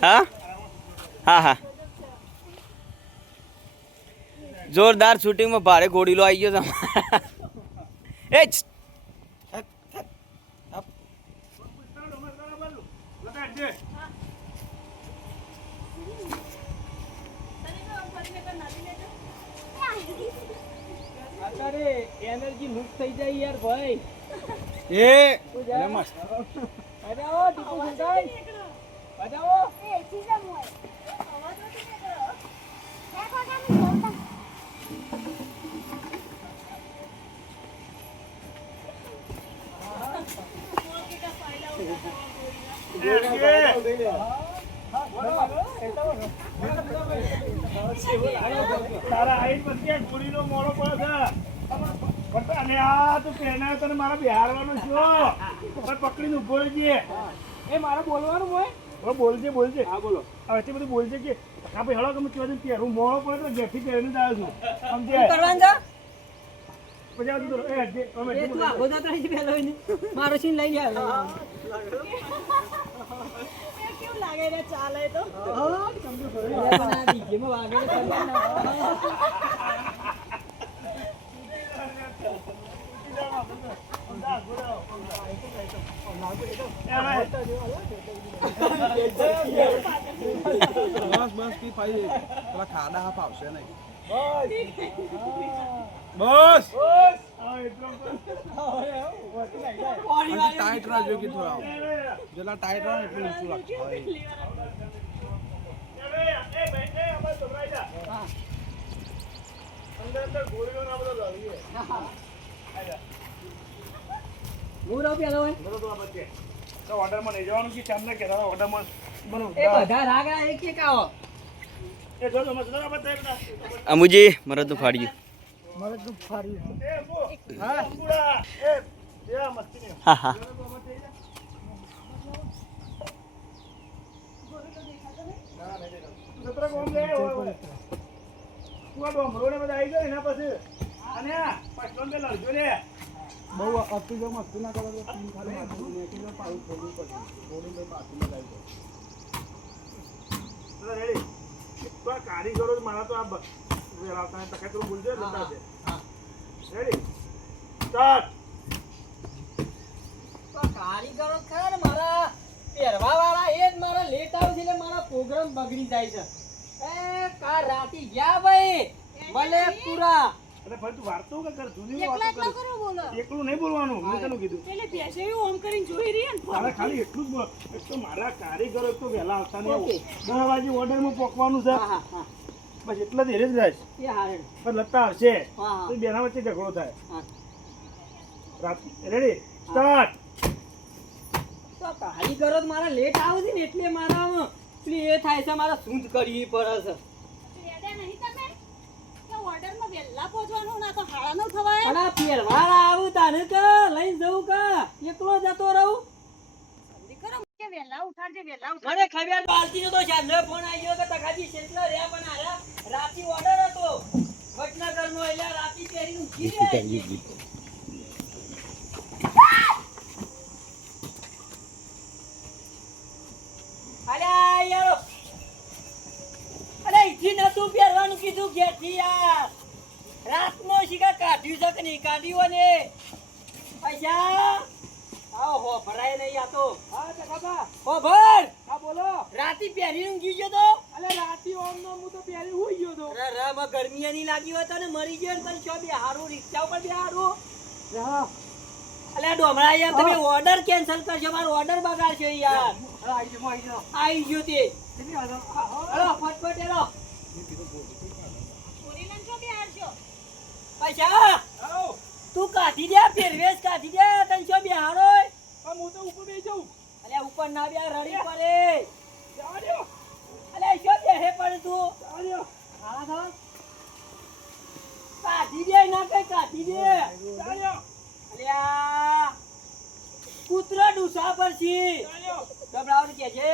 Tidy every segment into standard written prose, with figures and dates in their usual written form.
હા હા હા જોરદાર શૂટિંગમાં ભારે ઘોડીલો આવી ગયો તમારા એ એનર્જી લૂઝ થઈ જાય યાર ભાઈ એ મસ્ત બજાવો ટીપુ સુલતાન બજાવો એ ચીજા મોય અવાજ નથી નીકળો હે કોટાની જોતા તારા આઈ પછી ગોળીનો મોડો પડે છે અને આ તું પહેના તને મારા બિહારવાનો છો પણ પકડીને ઉભો રહેજે એ મારે બોલવાનું હોય હવે બોલજે બોલજે હા બોલો હવે એટલી બધું બોલજે કે હા ભાઈ હળો ગમે ત્યાં પહેરું મોડો પડે તો જેથી પહેરીને જ આવ્યો છું સમજે કરવાનું છે પછી આ તું એ હજી અમે એ તું આખો તો રહી પેલો મારો સીન લઈ ગયા કેવું લાગે રે ચાલે તો સમજો પણ આ ડીજેમાં વાગે તો બસ પી ભાઈ પેલા ખાડા હાફ આવશે નહીં બસ ટાઈટ રાખજો કે થોડા જેટલા ટાઈટ રહે એટલું ઊંચું લાગશે મૂરો પેલો હોય ઓર્ડરમાં નહીં જવાનું કે ચાંદને કહેતા ઓર્ડરમાં એ બધા રાગા એક એક આવો એ જો મસ્ત બતાય અમુજી મરદ નું ફાડ્યું મારે તું ફાર્યું એ હા બુડા એ મસ્તી નહીં હા હા સત્ર કોમ લે ઓય તું ડોમરો ને બધા આવી ગયો એના પછી અને પાછળ બે લડજો લે બહુ અતું જો મસ્તી ના કરો તો ખાલી માથું નેકીને પાઉં છોડવું પડે છોડીને પાછું લગાવી દો રેડી તો આ કારીગરો મારા તો આ વેરાવતા તકે તું બોલજે લેતા છે રેડી સ્ટાર્ટ તો કારીગરો ખરા ને મારા પહેરવા વાળા એ જ મારા લેટ આવે છે એટલે મારા પ્રોગ્રામ બગડી જાય છે એ કા રાતી ગયા ભાઈ ભલે પૂરા અરે ભાઈ તું વાર્તો કે કર જૂની એકલા વાતો એકલા કર કરો બોલો એકલું નહીં બોલવાનું મેં તને કીધું એટલે બેસે એવું ઓમ કરીને જોઈ રહી ને તારે ખાલી એટલું જ બોલ એક તો મારા કારીગરો તો વહેલા આવતા નહીં આવું 10 વાગે ઓર્ડરમાં પોકવાનું છે હા હા બસ એટલા જ હેરે જ રહેશ એ હારે પણ લતા આવશે હા તો બેના વચ્ચે ઝઘડો થાય હા રાત રેડી સ્ટાર્ટ તો કારીગરો જ મારા લેટ આવે છે ને એટલે મારા પેલી એ થાય છે મારા સૂંધ કરવી પડે છે રેડા નહીં તમે કે ઓર્ડરમાં વહેલા પહોંચવાનું ના તો હાડા ન થવાય પણ આ પહેરવાળા આવું તાને કે લઈને જવું કા એકલો જતો રહું જલ્દી કરો કે વહેલા ઉઠાડજે વહેલા ઉઠાડ મને ખબર બાલતીનો તો ચાંદલો ફોન આવી ગયો કે તકાજી કેટલા રહ્યા પણ આયા રાતી ઓર્ડર હતો વટનગરનો એટલે રાતી પહેરીને ઊંઘી રહ્યા અલ્યા યાર અરે ઈથી નતું પહેરવાનું કીધું ઘેરથી યાર રાતનો શિકાર કાઢ્યું છે કે નહીં કાઢ્યું ને પૈસા આવો હો ભરાય નહીં આ તો હા કાકા હો ભર હા બોલો રાતી પહેરીને ઊંઘી ગયો તો અલે રાતી ઓમ નો હું તો પહેરી હોઈ ગયો તો માં ગરમી નહીં લાગી હોય તને મરી ગયો ને તને છો બે હારું રિક્ષા ઉપર બે હારું હા અલે ડોમરા યાર તમે ઓર્ડર કેન્સલ કરજો મારો ઓર્ડર બગાડશો યાર આવી ગયો તે હલો ફટફટ એલો છોરી લન છો બિહાર છો પૈસા તું કાઢી દે પહેરવેશ કાઢી દે તને છો બે હારો હું તો ઉપર બેસી જાઉં અલે ઉપર ના બે રડી પડે જવા દો અલે શું બેહે પડે તું જવા દો હા હા કાઢી દે ના કઈ કાઢી દે જવા દો અલ્યા કૂતરો ડૂસા પર છી ગબરાવ કે છે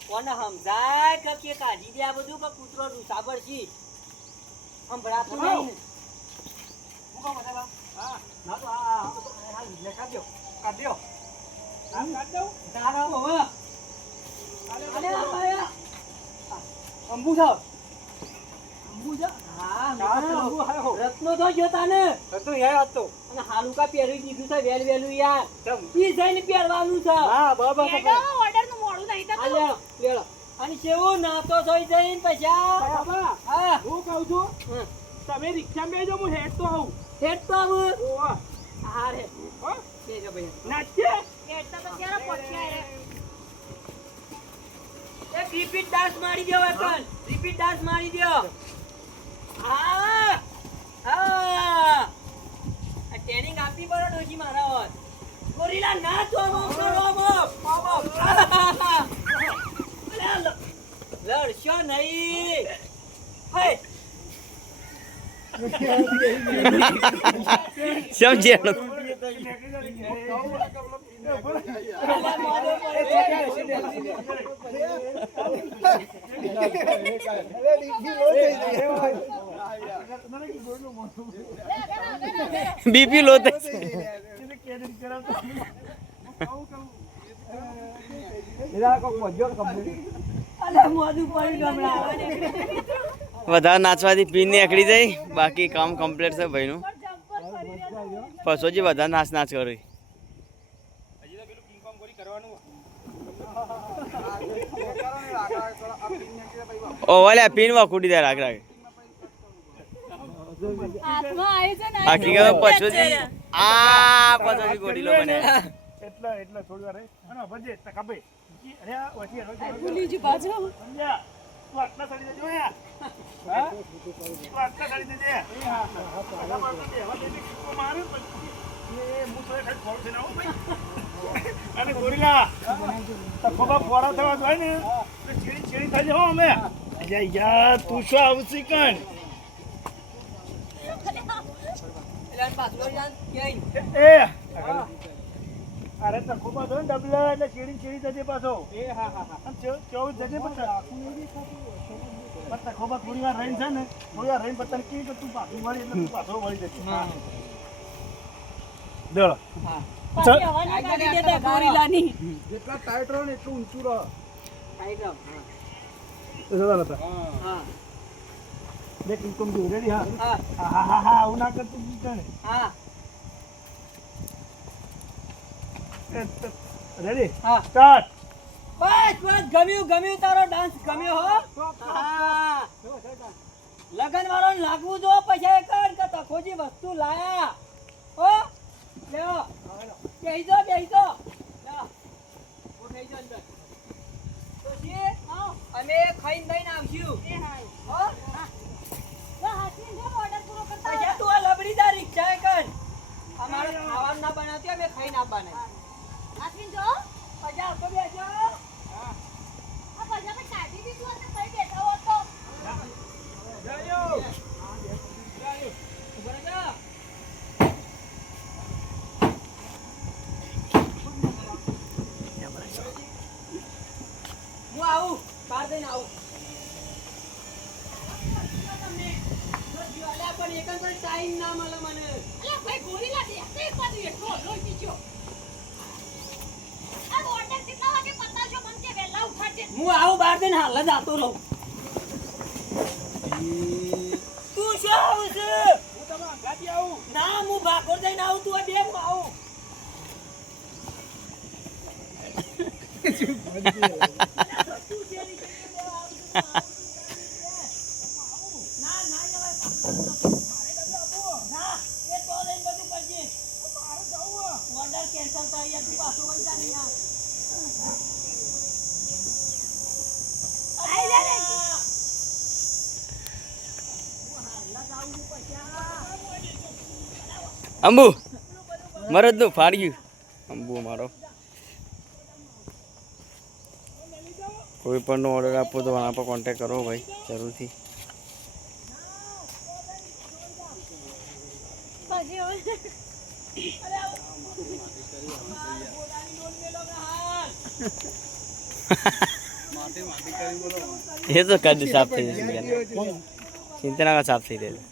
કોને સમજાય કે કાઢી દે આ બધું કે કૂતરો ડૂસા પર છી સંભળાતું નહીં ને હા ના તો આ લેખા દો કાઢ્યો તારા હવે અરે આયા અંબુ છો અંબુ છો હા અંબુ હાયો રત્નો તો જો તાને તો યાર હતો અને હાલુકા પહેરી દીધું છે વેલું યાર ઈ જઈને પહેરવાનું છે હા બાબા ઓર્ડર નું મોડું નહીં થતું લે લે અને કેવું નાતો જોઈ જઈને પૈસા બાબા હા હું કહું છું તમે રિક્ષા બેજો હું હેડ તો આવું હેડ તો આવું ઓવા હા રે હો બેજો ભાઈ નાચે એટલા તો ક્યારે પહોંચ્યા રે એક રિપીટ ડાન્સ મારી દો એકન રિપીટ ડાન્સ મારી દો હા હા આ ટ્રેનિંગ આપી પડો ડોજી મારા હોત ગોરીલા ના તો લડશો નહીં હે સમજ્યા બીપી લો થાય વધારે નાચવાથી પીન ની એકડી જાય બાકી કામ કમ્પ્લીટ છે ભાઈનું પછોજી વધારે નાચ કરી ઓવાલે પીન વા કુડી દે રાખ રાખ હાથમાં આવી છે ને બાકી કે પછોજી પછોજી ગોડી લો મને એટલે થોડી વાર અને ભજે તકાબે અરે આ વસી ભૂલી જ પાછો સમજ્યા તું આટલા સડી દેજો યા હા તું આટલા સડી દેજે હા મારે એ મુસરે ખાલી ફોડ છે ના હો ભાઈ અને ગોરીલા તખોબા ફોડા થવા જોઈએ ને તો ચીડી થઈ જાવ અમે યાર તું શું આવશે કણ એ અરે તખોબા તો ડબલા એટલે ચીડી જજે પાછો એ હા હા હા 24 જજે પણ તખોબા થોડી વાર રહીને છે ને થોડી વાર રહીને પતન કી કે તું પાછું વળી એટલે તું પાછો વળી જશે હા દેડો પાછી હવા ના કાઢી દેતા ગોરીલાની જેટલા ટાઈટ રહો ને એટલું ઊંચું રહો હા દેખ ઇન્કમ દી રેડી હા હા હા હા હા આવું ના કરતું કણે હા રેડી હા સ્ટાર્ટ બસ ગમ્યું તારો ડાન્સ ગમ્યો હો હા લગન વાળો લાગવું જો પૈસા કર કે તખોજી વસ્તુ લાયા હો લેવો બેહી જો લે ઓ બેહી જો અંદર તો જી અમે ખાઈને દઈને આવશું એ હા હો તો હાથની જો ઓર્ડર પૂરો કરતા પૈસા તું આ લબડીદાર રિક્ષા કર અમારે ખાવાનું ના બનાવતી અમે ખાઈને આપવાના હાથની જો પૈસા આપો બેસો આ પૈસા મેં કાઢી દીધું અને કઈ બેઠા હો તો ઉભા રહેજો હું આવું બહાર જઈને આવું પણ એક જ ટાઈમ ના મળે મને અલા ભાઈ ગોરીલા દેખતે એક બાજુ એટલો લોહી પીછો આ ઓર્ડર કેટલા વાગે પતાવજો મને કે વેલા ઉઠાડજે હું આવું બહાર જઈને હાલ જ આવતો રહું તું શું આવું છે હું તમે અંગાથી આવું ના હું ભાગોળ જઈને આવું તું આ બે હું આવું ઓર્ડર કેન્સલ થઈ યાર તું પાછો વઈ જા ને યાર આઈ લે રે અંબુ મરદ નું ફાડ્યું અંબુ મારો કોઈ પણ નો ઓર્ડર આપો તો આના પર કોન્ટેક્ટ કરો ભાઈ જરૂરથી પછી હવે એ તો કદી સાફ થઈ જશે ચિંતા ના સાફ થઈ જાય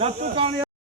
નતું કારણે